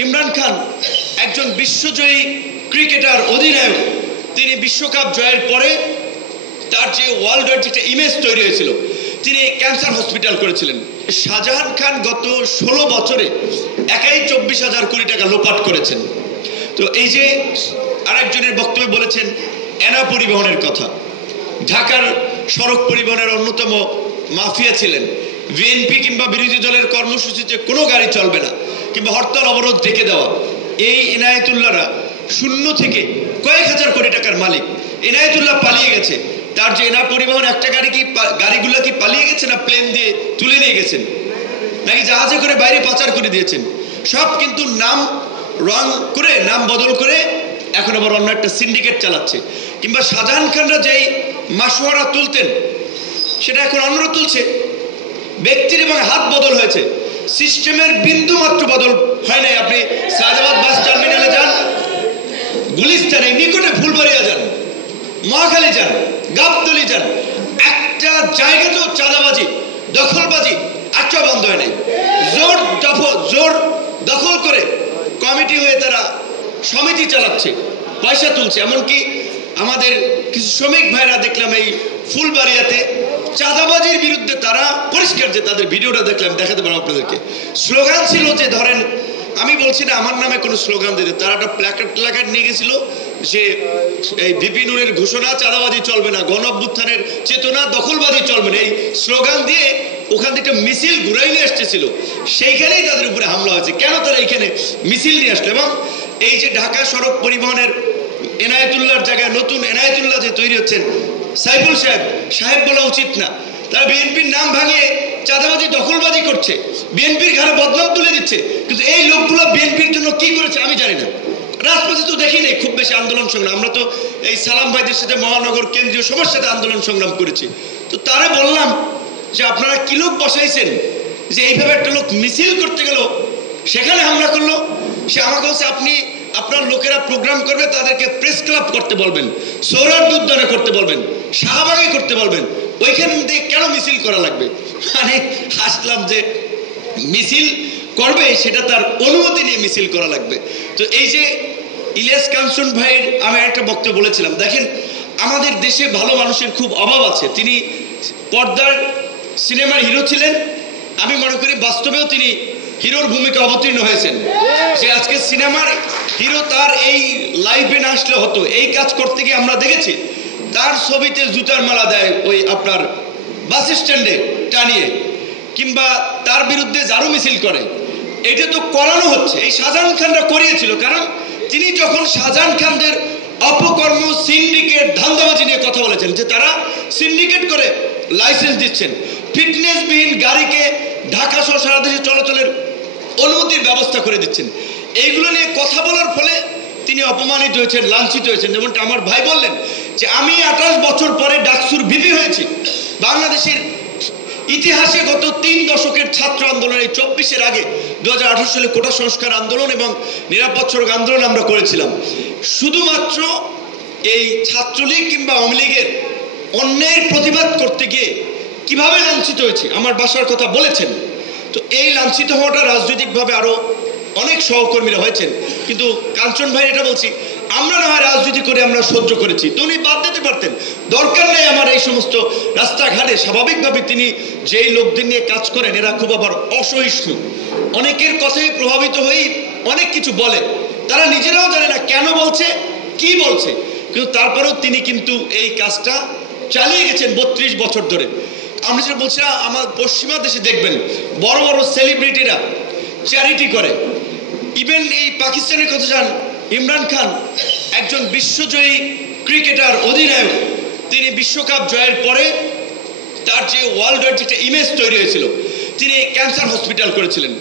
ইমরান খান একজন বিশ্বজয়ী ক্রিকেটার, অধিনায়ক। তিনি বিশ্বকাপ জয়ের পরে তার যে ওয়ার্ল্ড ওয়াইড একটা ইমেজ তৈরি হয়েছিল, তিনি ক্যান্সার হসপিটাল করেছিলেন। শাহজাহান খান গত 16 বছরে একাই 24,000 কোটি টাকা লোপাট করেছেন। তো এই যে আরেকজনের বক্তব্য বলেছেন এনা পরিবহনের কথা, ঢাকার সড়ক পরিবহনের অন্যতম মাফিয়া ছিলেন। বিএনপি কিংবা বিরোধী দলের কর্মসূচিতে কোনো গাড়ি চলবে না কিংবা হরতাল অবরোধ ডেকে দেওয়া, এই এনায়েতুল্লাহরা শূন্য থেকে কয়েক হাজার কোটি টাকার মালিক। এনায়েতুল্লাহ পালিয়ে গেছে, তার যে এনা পরিবহন একটা গাড়িগুলো কি পালিয়ে গেছে না প্লেন দিয়ে তুলে নিয়ে গেছেন নাকি জাহাজে করে বাইরে পাচার করে দিয়েছেন? সব কিন্তু নাম রং করে, নাম বদল করে এখন আবার অন্য একটা সিন্ডিকেট চালাচ্ছে। কিংবা শাহজাহান খানরা যেই মাসোয়ারা তুলতেন সেটা এখন অন্যরা তুলছে। ব্যক্তির এবং হাত বদল হয়েছে, সিস্টেমের বিন্দু মাত্র বদল হয় নাই। আপনি সায়দাবাদ বাস টার্মিনালে যান, গুলিস্তানে নিকটে ফুলবাড়িয়া যান, মহাখালী যান, গাবতলী যান, একটা জায়গাতেও চাঁদাবাজি, দখলবাজি একটা বন্ধ হয় নাই। জোর দখল করে কমিটি হয়ে তারা সমিতি চালাচ্ছে, পয়সা তুলছে। এমনকি আমাদের কিছু শ্রমিক ভাইরা দেখলাম এই ফুলবাড়িয়াতে চাঁদাবাজির বিরুদ্ধে তারা পরিষ্কার, যে তাদের ভিডিওটা দেখলাম, দেখাতে পারবো আপনাদেরকে। স্লোগান ছিল যে ধরেন, আমি বলছি না আমার নামে কোনো স্লোগান দিতে, তারা একটা প্ল্যাকার্ড নিয়ে গেছিল যে এই ভিপি নুরের ঘোষণা, চাঁদাবাজি চলবে না, গণ অভ্যুত্থানের চেতনা, দখলবাজি চলবে না, এই স্লোগান দিয়ে ওখান থেকে মিছিল ঘুরাই নিয়ে আসতেছিল। সেইখানেই তাদের উপরে হামলা হয়েছে। কেন তারা এইখানে মিছিল নিয়ে আসলো? এবং এই যে ঢাকা সড়ক পরিবহনের এনায়েতুল্লাহর জায়গায় নতুন এনায়েতুল্লাহ যে তৈরি হচ্ছেন, সাইফুল সাহেব বলা উচিত না। তারা বিএনপির নাম ভাঙিয়ে চাঁদাবাজি, দখলবাজি করছে, বিএনপির ঘাড়ে বদনাম তুলে দিচ্ছে। কিন্তু এই লোকগুলো বিএনপির জন্য কি করেছে আমি জানি না। রাজপথে তো দেখি নেই খুব বেশি আন্দোলন সংগ্রাম। আমরা তো এই সালাম ভাইদের সাথে মহানগর কেন্দ্রীয় সবার সাথে আন্দোলন সংগ্রাম করেছি। তো তারা বললাম যে আপনারা কি লোক বসাইছেন যে এইভাবে একটা লোক মিছিল করতে গেল সেখানে হামলা করলো? সে আমাকে বলছে আপনি আপনার লোকেরা প্রোগ্রাম করবে, তাদেরকে প্রেস ক্লাব করতে বলবেন, সৌরার্দ উদ্যানে করতে বলবেন, শাহবাগে করতে বলবেন, ওইখান থেকে কেন মিছিল করা লাগবে? মানে হাসলাম যে মিছিল করবে সেটা তার অনুমতি নিয়ে মিছিল করা লাগবে। তো এই যে ইলিয়াস কাঞ্চন ভাইয়ের আমি একটা বক্তব্য বলেছিলাম, দেখেন আমাদের দেশে ভালো মানুষের খুব অভাব আছে। তিনি পর্দার সিনেমার হিরো ছিলেন, আমি মনে করি বাস্তবেও তিনি হিরোর ভূমিকা অবতীর্ণ হয়েছেন। যে আজকে সিনেমার হিরো তার এই লাইফে না আসলে হতো। এই কাজ করতে গিয়ে আমরা দেখেছি তার ছবিতে জুতার মালা দেয় ওই আপনার বাস স্ট্যান্ডে টানিয়ে, কিংবা তার বিরুদ্ধে ঝাড়ু মিছিল করে। এটা তো করানো হচ্ছে, এই শাহজাহান খানরা করিয়েছিল। কারণ তিনি যখন শাহজাহান খানদের অপকর্ম, সিন্ডিকেট, ধান্দাবাজি নিয়ে কথা বলেছেন, যে তারা সিন্ডিকেট করে লাইসেন্স দিচ্ছেন, ফিটনেসবিহীন গাড়িকে ঢাকা সহ সারা দেশে চলাচলের অনুমতির ব্যবস্থা করে দিচ্ছেন, এইগুলো নিয়ে কথা বলার ফলে তিনি অপমানিত হয়েছেন, লাঞ্ছিত হয়েছেন। যেমনটা আমার ভাই বললেন যে আমি 28 বছর পরে ডাকসুর ভিপি হয়েছি। বাংলাদেশের ইতিহাসে গত 3 দশকের ছাত্র আন্দোলন, এই 24-এর আগে 2018 সালে কোটা সংস্কার আন্দোলন এবং নিরাপদ সড়ক আন্দোলন আমরা করেছিলাম। শুধুমাত্র এই ছাত্রলীগ কিংবা আওয়ামী লীগের অন্যায়ের প্রতিবাদ করতে গিয়ে কিভাবে লাঞ্ছিত হয়েছে আমার বাসার কথা বলেছেন। তো এই লাঞ্ছিত হওয়াটা রাজনৈতিকভাবে আরো অনেক সহকর্মীরা হয়েছেন। কিন্তু কাঞ্চন ভাই এটা বলছি, আমরা না হয় রাজনীতি করে আমরা সহ্য করেছি, তো উনি বাদ দিতে পারতেন, দরকার নেই আমার এই সমস্ত রাস্তাঘাটে। স্বাভাবিকভাবে তিনি যেই লোকদের নিয়ে কাজ করেন এরা খুব আবার অসহিষ্ণু, অনেকের কথায় প্রভাবিত হয়েই অনেক কিছু বলে, তারা নিজেরাও জানে না কেন বলছে, কি বলছে, কিন্তু তারপরেও তিনি কিন্তু এই কাজটা চালিয়ে গেছেন 32 বছর ধরে। আমি যেটা বলছিলাম, আমার পশ্চিমা দেশে দেখবেন বড় বড় সেলিব্রিটিরা চ্যারিটি করে। ইভেন এই পাকিস্তানের কথা যান, ইমরান খান একজন বিশ্বজয়ী ক্রিকেটার, অধিনায়ক। তিনি বিশ্বকাপ জয়ের পরে তার যে ওয়ার্ল্ড ওয়াইড একটা ইমেজ তৈরি হয়েছিল, তিনি ক্যান্সার হসপিটাল করেছিলেন।